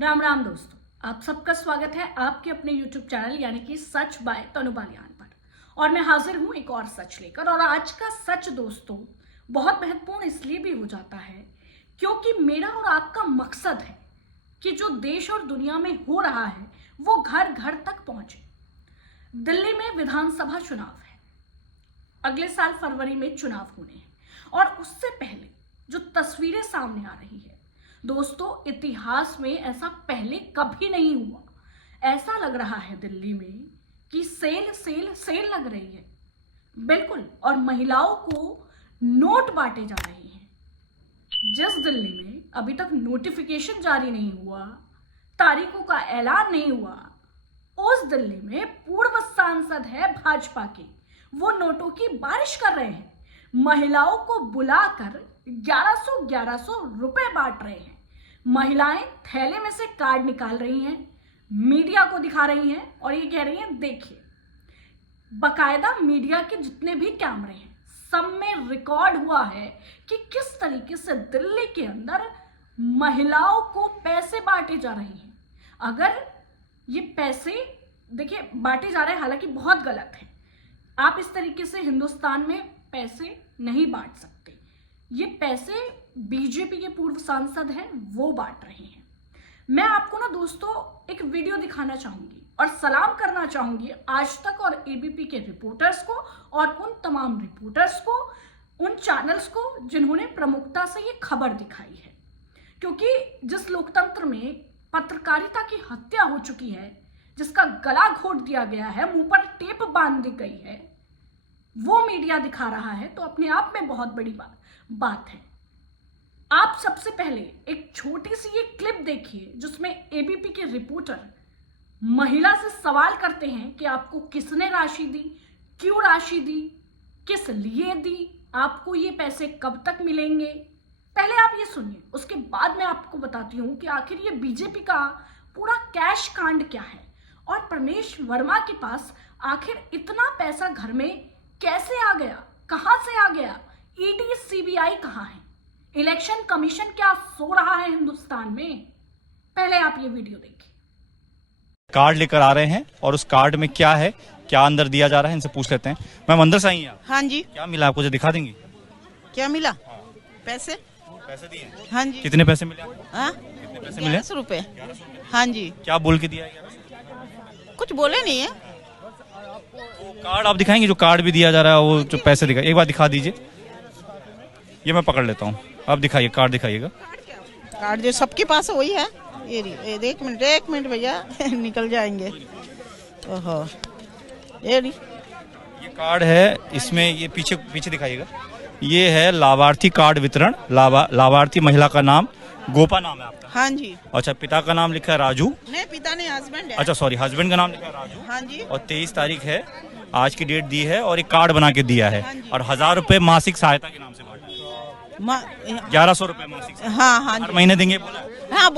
राम राम दोस्तों, आप सबका स्वागत है आपके अपने YouTube चैनल यानी कि सच बाय तनु बालियान पर। और मैं हाजिर हूं एक और सच लेकर। और आज का सच दोस्तों बहुत महत्वपूर्ण इसलिए भी हो जाता है क्योंकि मेरा और आपका मकसद है कि जो देश और दुनिया में हो रहा है वो घर घर तक पहुंचे। दिल्ली में विधानसभा चुनाव है, अगले साल फरवरी में चुनाव होने हैं और उससे पहले जो तस्वीरें सामने आ रही है दोस्तों, इतिहास में ऐसा पहले कभी नहीं हुआ। ऐसा लग रहा है दिल्ली में कि सेल सेल सेल लग रही है, बिल्कुल। और महिलाओं को नोट बांटे जा रहे हैं। जिस दिल्ली में अभी तक नोटिफिकेशन जारी नहीं हुआ, तारीखों का ऐलान नहीं हुआ, उस दिल्ली में पूर्व सांसद है भाजपा के, वो नोटों की बारिश कर रहे हैं। महिलाओं को बुलाकर 1100 रुपए बांट रहे हैं। महिलाएं थैले में से कार्ड निकाल रही हैं, मीडिया को दिखा रही हैं और ये कह रही हैं देखिए। बकायदा मीडिया के जितने भी कैमरे हैं सब में रिकॉर्ड हुआ है कि किस तरीके से दिल्ली के अंदर महिलाओं को पैसे बांटे जा रहे हैं। अगर ये पैसे देखिए बांटे जा रहे हैं, हालांकि बहुत गलत है। आप इस तरीके से हिंदुस्तान में पैसे नहीं बांट सकते। ये पैसे बीजेपी के पूर्व सांसद हैं वो बांट रहे हैं। मैं आपको ना दोस्तों एक वीडियो दिखाना चाहूंगी और सलाम करना चाहूंगी आज तक और एबीपी के रिपोर्टर्स को और उन तमाम रिपोर्टर्स को, उन चैनल्स को जिन्होंने प्रमुखता से ये खबर दिखाई है। क्योंकि जिस लोकतंत्र में पत्रकारिता की हत्या हो चुकी है, जिसका गला घोट दिया गया है, मुंह पर टेप बांध दी गई है, वो मीडिया दिखा रहा है तो अपने आप में बहुत बड़ी बात है। आप सबसे पहले एक छोटी सी ये क्लिप देखिए जिसमें एबीपी के रिपोर्टर महिला से सवाल करते हैं कि आपको किसने राशि दी, क्यों राशि दी, किस लिए दी, आपको ये पैसे कब तक मिलेंगे। पहले आप ये सुनिए, उसके बाद मैं आपको बताती हूं कि आखिर ये बीजेपी का पूरा कैश कांड क्या है और परमेश वर्मा के पास आखिर इतना पैसा घर में कैसे आ गया, कहां से आ गया, ईडी सीबीआई कहां है, इलेक्शन कमीशन क्या सो रहा है हिंदुस्तान में। पहले आप ये वीडियो देखिए। कार्ड लेकर आ रहे हैं और उस कार्ड में क्या है, क्या अंदर दिया जा रहा है, इनसे पूछ लेते हैं। मैम अंदर से आई हैं आप? हाँ जी। क्या मिला आपको, जो दिखा देंगी? क्या मिला? पैसे दिए? हाँ जी। कितने पैसे मिले आपको? हाँ? कितने पैसे मिले? 1100 रुपए। हाँ जी। क्या बोल के दिया है? कुछ बोले नहीं है। वो कार्ड आप दिखाएंगे, जो कार्ड भी दिया जा रहा है, वो जो पैसे दिखा, एक बार दिखा दीजिए। ये मैं पकड़ लेता हूँ, आप दिखाइए, कार्ड दिखाइएगा। कार्ड जो सबके पास है वही है। ये एक मिनट भैया निकल जाएंगे। ओहो, ये कार्ड है, इसमें ये पीछे दिखाइएगा। ये है लाभार्थी कार्ड वितरण। लाभार्थी महिला का नाम गोपा नाम है आपका? हाँ जी। अच्छा, पिता का नाम लिखा है राजू? नहीं, पिता नहीं, हस्बैंड है। अच्छा सॉरी, हस्बैंड का नाम लिखा है राजू। हाँ जी। और 23 तारीख है, आज की डेट दी है और एक कार्ड बना के दिया है। हाँ जी। और 1000 रुपए मासिक सहायता के नाम से बांटा। 1100 रुपए मासिक। हाँ हाँ हर जी। महीने देंगे बोला है? हाँ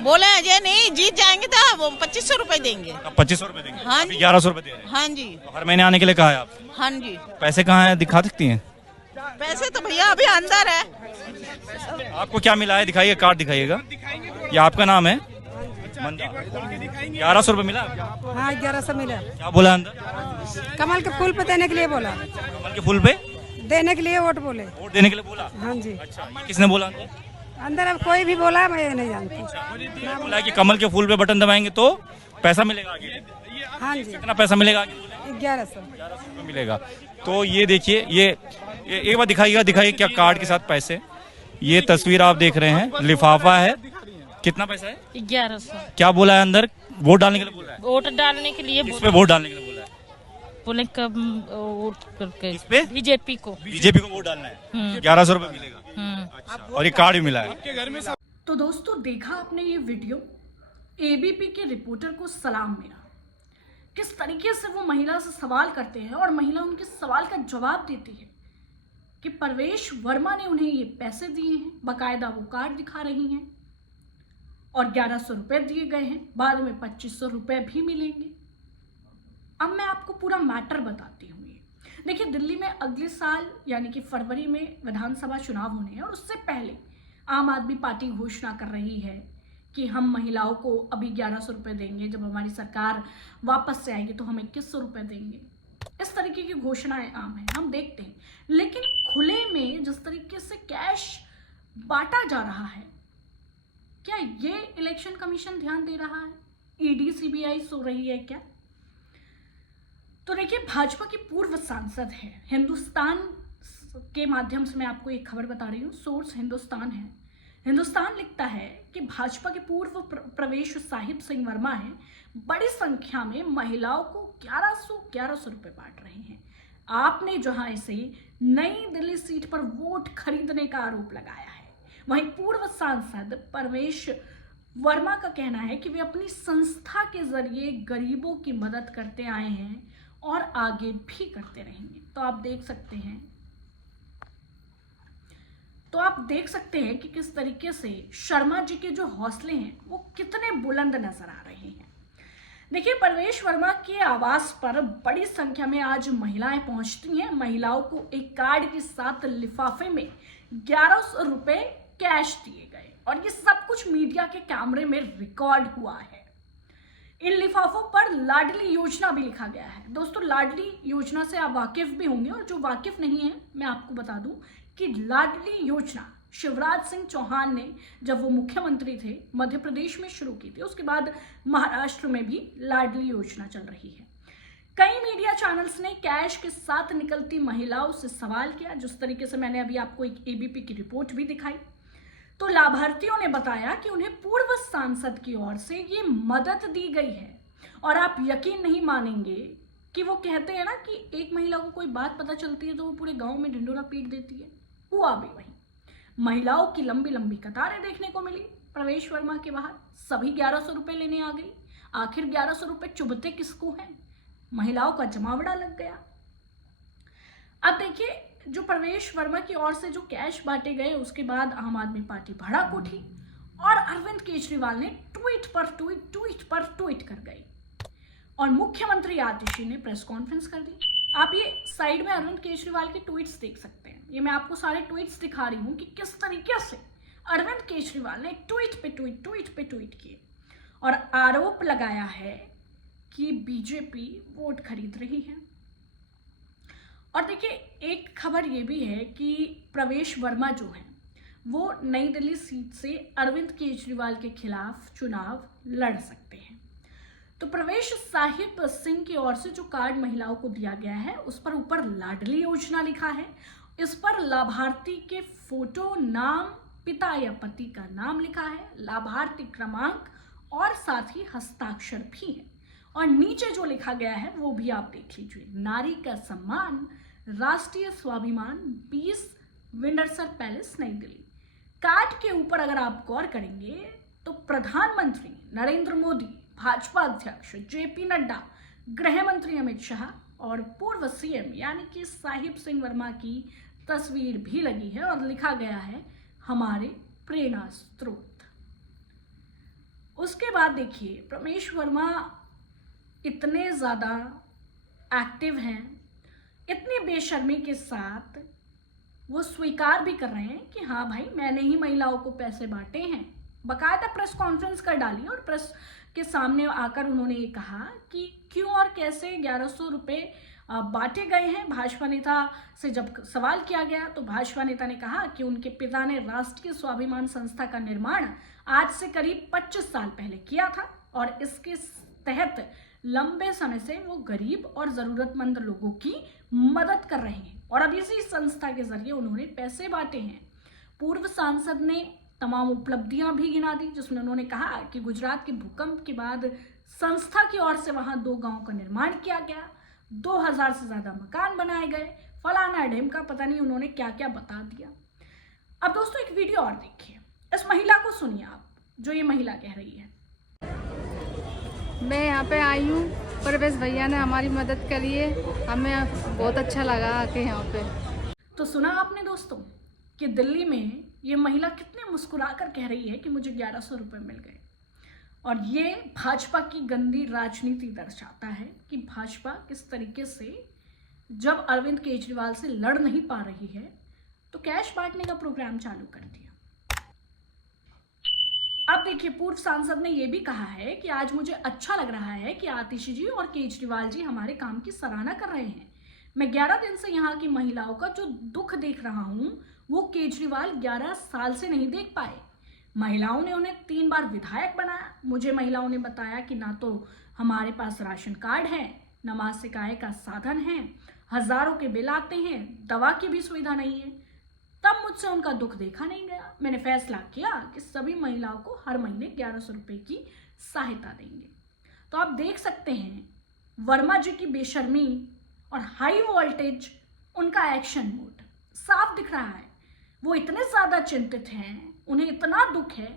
बोला है ये नहीं जीत जाएंगे तो वो 2500 रुपए देंगे। 2500 रुपए देंगे? हाँ जी। 1100 रुपए दे रहे हैं? हाँ जी। तो हर महीने आने के लिए कहा है आप? हाँ जी। पैसे कहाँ है, दिखा सकती हैं? पैसे तो भैया अभी अंदर है। आपको क्या मिला है, दिखाइए, कार्ड दिखाइएगा। ये आपका नाम है? 1100 रुपए मिला? हाँ 1100 मिला। क्या बोला अंदर? कमल के फूल पे देने के लिए बोला, कमल के फूल पे देने के लिए वोट बोले। वोट देने के लिए बोला? हाँ जी। अच्छा, ये किसने बोला अंदर? अंदर अब कोई भी बोला, मैं नहीं जानती। ये बोला कि कमल के फूल पे बटन दबाएंगे तो पैसा मिलेगा आगे। हाँ जी। कितना पैसा मिलेगा आगे? 1100 रुपए मिलेगा। तो ये देखिए, ये एक बार दिखाइए क्या कार्ड के साथ पैसे। ये तस्वीर आप देख रहे हैं, लिफाफा है। कितना पैसा है? 1100। क्या बोला है अंदर? वोट डालने के लिए बोला है? वोट डालने के लिए किस पे वोट डालने के लिए बोला है? बोले कब वोट करके किस पे? बीजेपी को वोट डालना है। 1100 रुपए मिलेगा। अच्छा, और ये कार्ड भी मिला है। तो दोस्तों देखा आपने ये वीडियो, एबीपी के रिपोर्टर को सलाम मेरा। किस तरीके से वो महिला से सवाल करते हैं और महिला उनके सवाल का जवाब देती है कि परवेश वर्मा ने उन्हें ये पैसे दिए हैं, बकायदा वो कार्ड दिखा रही हैं और 1100 रुपए दिए गए हैं, बाद में 2500 रुपए भी मिलेंगे। अब मैं आपको पूरा मैटर बताती हूँ। देखिए, दिल्ली में अगले साल यानी कि फरवरी में विधानसभा चुनाव होने हैं और उससे पहले आम आदमी पार्टी घोषणा कर रही है कि हम महिलाओं को अभी 1100 रुपये देंगे, जब हमारी सरकार वापस से आएगी तो हम 2100 रुपये देंगे। इस तरीके की घोषणाएं आम है, हम देखते हैं। लेकिन खुले में जिस तरीके से कैश बांटा जा रहा है, क्या ये इलेक्शन कमीशन ध्यान दे रहा है? ईडी सीबीआई सो रही है क्या? तो देखिए, भाजपा की पूर्व सांसद है, हिंदुस्तान के माध्यम से मैं आपको एक खबर बता रही हूँ, सोर्स हिंदुस्तान है। हिंदुस्तान लिखता है कि भाजपा के पूर्व प्रवेश साहिब सिंह वर्मा है, बड़ी संख्या में महिलाओं को 1100 रुपए बांट रहे हैं। आपने जहां इसे नई दिल्ली सीट पर वोट खरीदने का आरोप लगाया है, वहीं पूर्व सांसद प्रवेश वर्मा का कहना है कि वे अपनी संस्था के जरिए गरीबों की मदद करते आए हैं और आगे भी करते रहेंगे। तो आप देख सकते हैं कि किस तरीके से शर्मा जी के जो हौसले हैं वो कितने बुलंद नजर आ रहे हैं। देखिए, प्रवेश वर्मा के आवास पर बड़ी संख्या में आज महिलाएं पहुंचती हैं। महिलाओं को एक कार्ड के साथ लिफाफे में 1100 रुपए कैश दिए गए और ये सब कुछ मीडिया के कैमरे में रिकॉर्ड हुआ है। इन लिफाफों पर लाडली योजना भी लिखा गया है। दोस्तों, लाडली योजना से आप वाकिफ भी होंगे, और जो वाकिफ नहीं है मैं आपको बता दूं कि लाडली योजना शिवराज सिंह चौहान ने, जब वो मुख्यमंत्री थे, मध्य प्रदेश में शुरू की थी। उसके बाद महाराष्ट्र में भी लाडली योजना चल रही है। कई मीडिया चैनल्स ने कैश के साथ निकलती महिलाओं से सवाल किया, जिस तरीके से मैंने अभी आपको एक एबीपी की रिपोर्ट भी दिखाई। तो लाभार्थियों ने बताया कि उन्हें पूर्व सांसद की ओर से ये मदद दी गई है। और आप यकीन नहीं मानेंगे कि वो कहते हैं ना कि एक महिला को कोई बात पता चलती है तो वो पूरे गांव में ढिंडोरा पीट देती है, हुआ भी वही। महिलाओं की लंबी लंबी कतारें देखने को मिली प्रवेश वर्मा के बाहर। सभी 1100 रुपए लेने आ गई। आखिर 1100 रुपए चुभते किसको हैं? महिलाओं का जमावड़ा लग गया। अब देखिए, जो प्रवेश वर्मा की ओर से जो कैश बांटे गए, उसके बाद आम आदमी पार्टी भड़क उठी और अरविंद केजरीवाल ने ट्वीट पर ट्वीट कर गई और मुख्यमंत्री आतिशी ने प्रेस कॉन्फ्रेंस कर दी। आप ये साइड में अरविंद केजरीवाल के ट्वीट्स देख सकते हैं। ये मैं आपको सारे ट्वीट्स दिखा रही हूं कि किस तरीके से अरविंद केजरीवाल ने ट्वीट पे ट्वीट किए और आरोप लगाया है कि बीजेपी वोट खरीद रही है। और देखिए, एक खबर ये भी है कि प्रवेश वर्मा जो है वो नई दिल्ली सीट से अरविंद केजरीवाल के खिलाफ चुनाव लड़ सकते हैं। तो प्रवेश साहिब सिंह की ओर से जो कार्ड महिलाओं को दिया गया है, उस पर ऊपर लाडली योजना लिखा है। इस पर लाभार्थी के फोटो, नाम, पिता या पति का नाम लिखा है, लाभार्थी क्रमांक और साथ ही हस्ताक्षर भी है। और नीचे जो लिखा गया है वो भी आप देख लीजिए, नारी का सम्मान, राष्ट्रीय स्वाभिमान, 20 विंडसर पैलेस, नई दिल्ली। कार्ड के ऊपर अगर आप गौर करेंगे तो प्रधानमंत्री नरेंद्र मोदी, भाजपा अध्यक्ष जेपी नड्डा, गृह मंत्री अमित शाह और पूर्व सीएम यानी कि साहिब सिंह वर्मा की तस्वीर भी लगी है और लिखा गया है हमारे प्रेरणा स्रोत। उसके बाद देखिए, प्रवेश वर्मा इतने ज्यादा एक्टिव हैं, इतनी बेशर्मी के साथ वो स्वीकार भी कर रहे हैं कि हाँ भाई, मैंने ही महिलाओं को पैसे बांटे हैं। बकायदा प्रेस कॉन्फ्रेंस कर डाली और प्रेस के सामने आकर उन्होंने ये कहा कि क्यों और कैसे 1100 रुपए बांटे गए हैं। भाजपा नेता से जब सवाल किया गया तो भाजपा नेता ने कहा कि उनके पिता ने राष्ट्रीय स्वाभिमान संस्था का निर्माण आज से करीब 25 साल पहले किया था और इसके तहत लंबे समय से वो गरीब और जरूरतमंद लोगों की मदद कर रहे हैं और अब इसी संस्था के जरिए उन्होंने पैसे बांटे हैं। पूर्व सांसद ने तमाम उपलब्धियां भी गिना दी, जिसमें उन्होंने कहा कि गुजरात के भूकंप के बाद संस्था की ओर से वहां 2 गांवों का निर्माण किया गया, 2000 से ज्यादा मकान बनाए गए, फलाना ढेमका, पता नहीं उन्होंने क्या क्या बता दिया। अब दोस्तों, एक वीडियो और देखिए, इस महिला को सुनिए आप, जो ये महिला कह रही है। मैं यहाँ पे आई हूँ, प्रवेश भैया ने हमारी मदद करी है, हमें बहुत अच्छा लगा आके यहाँ पे। तो सुना आपने दोस्तों कि दिल्ली में ये महिला कितने मुस्कुराकर कह रही है कि मुझे 1100 रुपए मिल गए। और ये भाजपा की गंदी राजनीति दर्शाता है कि भाजपा किस तरीके से जब अरविंद केजरीवाल से लड़ नहीं पा रही है तो कैश बांटने का प्रोग्राम चालू कर दिया। अब देखिए, पूर्व सांसद ने यह भी कहा है कि आज मुझे अच्छा लग रहा है कि आतिशी जी और केजरीवाल जी हमारे काम की सराहना कर रहे हैं। मैं 11 दिन से यहाँ की महिलाओं का जो दुख देख रहा हूँ वो केजरीवाल 11 साल से नहीं देख पाए। महिलाओं ने उन्हें 3 बार विधायक बनाया। मुझे महिलाओं ने बताया कि ना तो हमारे पास राशन कार्ड है, न मासिक आय का साधन है, हजारों के बिल आते हैं, दवा की भी सुविधा नहीं है। तब मुझसे उनका दुख देखा नहीं गया। मैंने फैसला किया कि सभी महिलाओं को हर महीने 1100 रुपए की सहायता देंगे। तो आप देख सकते हैं वर्मा जी की बेशर्मी और हाई वोल्टेज उनका एक्शन मोड साफ दिख रहा है। वो इतने ज्यादा चिंतित हैं, उन्हें इतना दुख है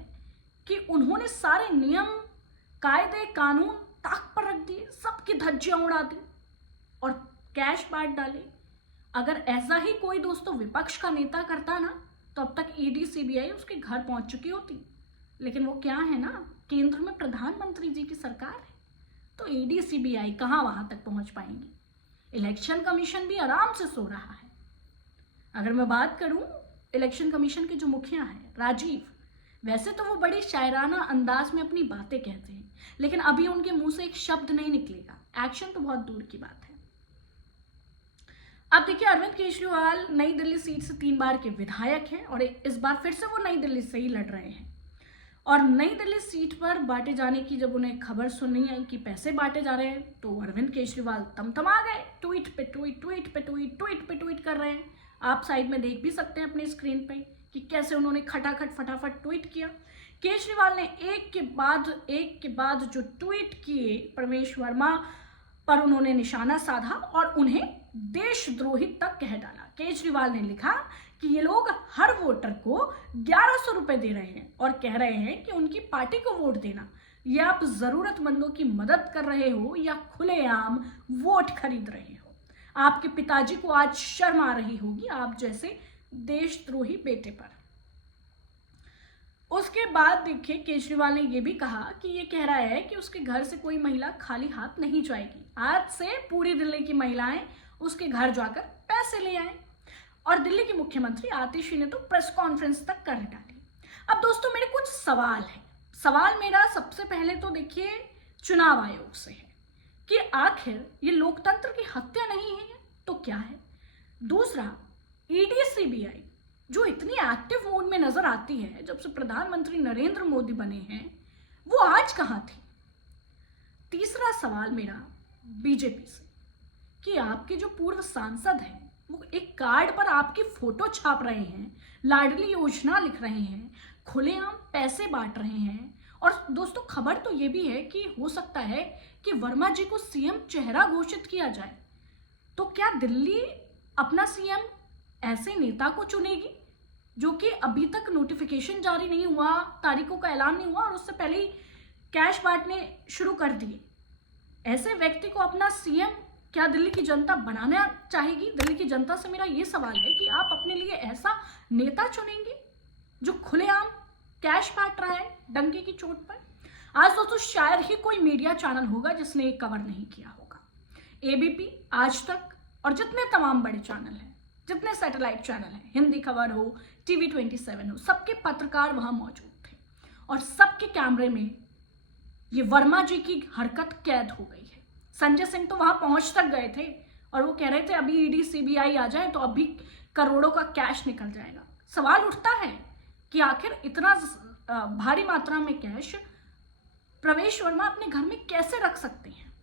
कि उन्होंने सारे नियम, कायदे, कानून ताक पर रख दिए, सबकी धज्जियां उड़ा दी और कैश बांट डाले। अगर ऐसा ही कोई दोस्तों विपक्ष का नेता करता ना तो अब तक ईडी सीबीआई उसके घर पहुंच चुकी होती। लेकिन वो क्या है ना, केंद्र में प्रधानमंत्री जी की सरकार है, तो ईडी सीबीआई कहां वहां तक पहुंच पाएंगी। इलेक्शन कमीशन भी आराम से सो रहा है। अगर मैं बात करूं इलेक्शन कमीशन के जो मुखिया हैं राजीव, वैसे तो वो बड़ी शायराना अंदाज में अपनी बातें कहते हैं, लेकिन अभी उनके मुंह से एक शब्द नहीं निकलेगा। एक्शन तो बहुत दूर की बात है। अब देखिए, अरविंद केजरीवाल नई दिल्ली सीट से 3 बार के विधायक हैं और इस बार फिर से वो नई दिल्ली से ही लड़ रहे हैं। और नई दिल्ली सीट पर बांटे जाने की जब उन्हें खबर सुननी आई कि पैसे बांटे जा रहे हैं तो अरविंद केजरीवाल तमतमा गए। ट्वीट पे ट्वीट, ट्वीट पे ट्वीट, ट्वीट पे ट्वीट कर रहे हैं। आप साइड में देख भी सकते हैं अपनी स्क्रीन पे कि कैसे उन्होंने खटाखट फटाफट ट्वीट किया। केजरीवाल ने एक के बाद जो ट्वीट किए, प्रवेश वर्मा पर उन्होंने निशाना साधा और उन्हें देशद्रोही तक कह डाला। केजरीवाल ने लिखा कि ये लोग हर वोटर को 1100 रुपए दे रहे हैं और कह रहे हैं कि उनकी पार्टी को वोट देना। या आप जरूरतमंदों की मदद कर रहे हो या खुलेआम वोट खरीद रहे हो। आपके पिताजी को आज शर्म आ रही होगी आप जैसे देशद्रोही बेटे पर। उसके बाद देखिए, केजरीवाल ने यह भी कहा कि ये कह रहा है कि उसके घर से कोई महिला खाली हाथ नहीं जाएगी। आज से पूरी दिल्ली की महिलाएं उसके घर जाकर पैसे ले आए। और दिल्ली की मुख्यमंत्री आतिशी ने तो प्रेस कॉन्फ्रेंस तक कर डाली। अब दोस्तों, मेरे कुछ सवाल है। सवाल मेरा सबसे पहले तो देखिए चुनाव आयोग से है कि आखिर ये लोकतंत्र की हत्या नहीं है तो क्या है। दूसरा, ईडी सीबीआई जो इतनी एक्टिव मोड में नजर आती है जब से प्रधानमंत्री नरेंद्र मोदी बने हैं, वो आज कहां थी। तीसरा सवाल मेरा बीजेपी से कि आपके जो पूर्व सांसद हैं वो एक कार्ड पर आपकी फोटो छाप रहे हैं, लाडली योजना लिख रहे हैं, खुलेआम पैसे बांट रहे हैं। और दोस्तों, खबर तो ये भी है कि हो सकता है कि वर्मा जी को सीएम चेहरा घोषित किया जाए। तो क्या दिल्ली अपना सीएम ऐसे नेता को चुनेगी जो कि अभी तक नोटिफिकेशन जारी नहीं हुआ, तारीखों का ऐलान नहीं हुआ और उससे पहले ही कैश बांटने शुरू कर दिए। ऐसे व्यक्ति को अपना सीएम क्या दिल्ली की जनता बनाना चाहेगी? दिल्ली की जनता से मेरा ये सवाल है कि आप अपने लिए ऐसा नेता चुनेंगे जो खुलेआम कैश बांट रहा है डंके की चोट पर? आज दोस्तों शायद ही कोई मीडिया चैनल होगा जिसने एक कवर नहीं किया होगा। एबीपी, आज तक और जितने तमाम बड़े चैनल हैं, जितने सैटेलाइट चैनल हैं, हिंदी खबर हो, टीवी 27 हो, सबके पत्रकार वहां मौजूद थे और सबके कैमरे में ये वर्मा जी की हरकत कैद हो गई है। संजय सिंह तो वहां पहुंच तक गए थे और वो कह रहे थे अभी ईडी सीबीआई आ जाए तो अभी करोड़ों का कैश निकल जाएगा। सवाल उठता है कि आखिर इतना भारी मात्रा में कैश प्रवेश वर्मा अपने घर में कैसे रख सकते हैं?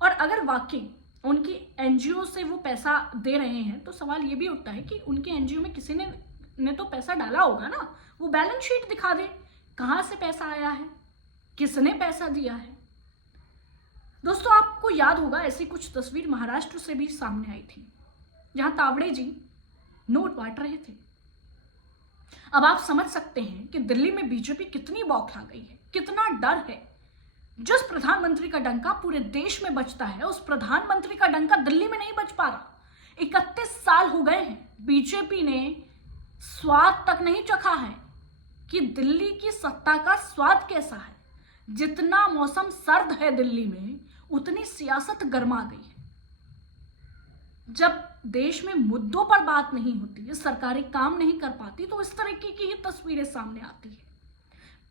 और अगर वाकई उनकी एनजीओ से वो पैसा दे रहे हैं तो सवाल ये भी उठता है कि उनके एनजीओ में किसी ने तो पैसा डाला होगा ना। वो बैलेंस शीट दिखा दे, कहां से पैसा आया है, किसने पैसा दिया है। दोस्तों, आपको याद होगा ऐसी कुछ तस्वीर महाराष्ट्र से भी सामने आई थी जहां तावड़े जी नोट बांट रहे थे। अब आप समझ सकते हैं कि दिल्ली में बीजेपी कितनी बौखला गई है, कितना डर है। जिस प्रधानमंत्री का डंका पूरे देश में बजता है, उस प्रधानमंत्री का डंका दिल्ली में नहीं बज पा रहा। 31 साल हो गए हैं, बीजेपी ने स्वाद तक नहीं चखा है कि दिल्ली की सत्ता का स्वाद कैसा है। जितना मौसम सर्द है दिल्ली में, उतनी सियासत गर्मा गई है। जब देश में मुद्दों पर बात नहीं होती है, सरकारें काम नहीं कर पाती, तो इस तरीके की ही तस्वीरें सामने आती है।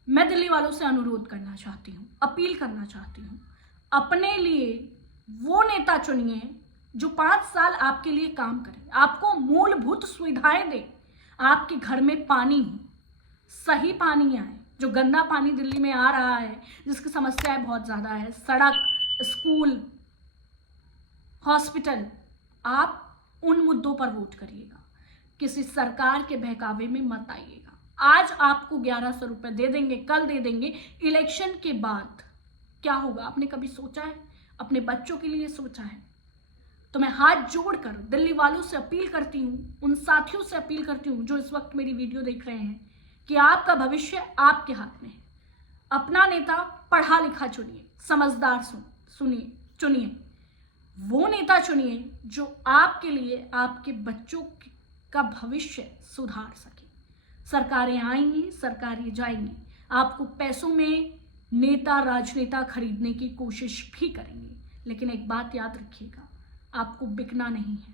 मैं दिल्ली वालों से अनुरोध करना चाहती हूँ, अपील करना चाहती हूँ, अपने लिए वो नेता चुनिए जो 5 साल आपके लिए काम करे, आपको मूलभूत सुविधाएं दे, आपके घर में पानी हो, सही पानी आए। जो गंदा पानी दिल्ली में आ रहा है, जिसकी समस्याएं बहुत ज़्यादा है, सड़क, स्कूल, हॉस्पिटल, आप उन मुद्दों पर वोट करिएगा, किसी सरकार के बहकावे में मत आइएगा। आज आपको 1100 रुपये दे देंगे, कल दे देंगे, इलेक्शन के बाद क्या होगा आपने कभी सोचा है? अपने बच्चों के लिए सोचा है? तो मैं हाथ जोड़कर दिल्ली वालों से अपील करती हूँ, उन साथियों से अपील करती हूँ जो इस वक्त मेरी वीडियो देख रहे हैं, कि आपका भविष्य आपके हाथ में है। अपना नेता पढ़ा लिखा चुनिए, समझदार सुनिए चुनिए, वो नेता चुनिए जो आपके लिए, आपके बच्चों का भविष्य सुधार सके। सरकारें आएंगी, सरकारें जाएंगी, आपको पैसों में नेता, राजनेता खरीदने की कोशिश भी करेंगे, लेकिन एक बात याद रखिएगा, आपको बिकना नहीं है।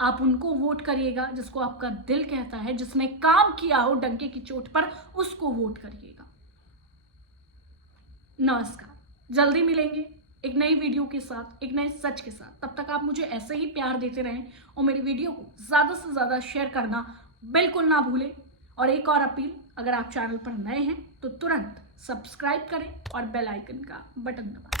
आप उनको वोट करिएगा जिसको आपका दिल कहता है, जिसने काम किया हो डंके की चोट पर, उसको वोट करिएगा। नमस्कार, जल्दी मिलेंगे एक नई वीडियो के साथ, एक नए सच के साथ। तब तक आप मुझे ऐसे ही प्यार देते रहें और मेरी वीडियो को ज़्यादा से ज़्यादा शेयर करना बिल्कुल ना भूलें। और एक और अपील, अगर आप चैनल पर नए हैं तो तुरंत सब्सक्राइब करें और बेल आइकन का बटन दबाएं।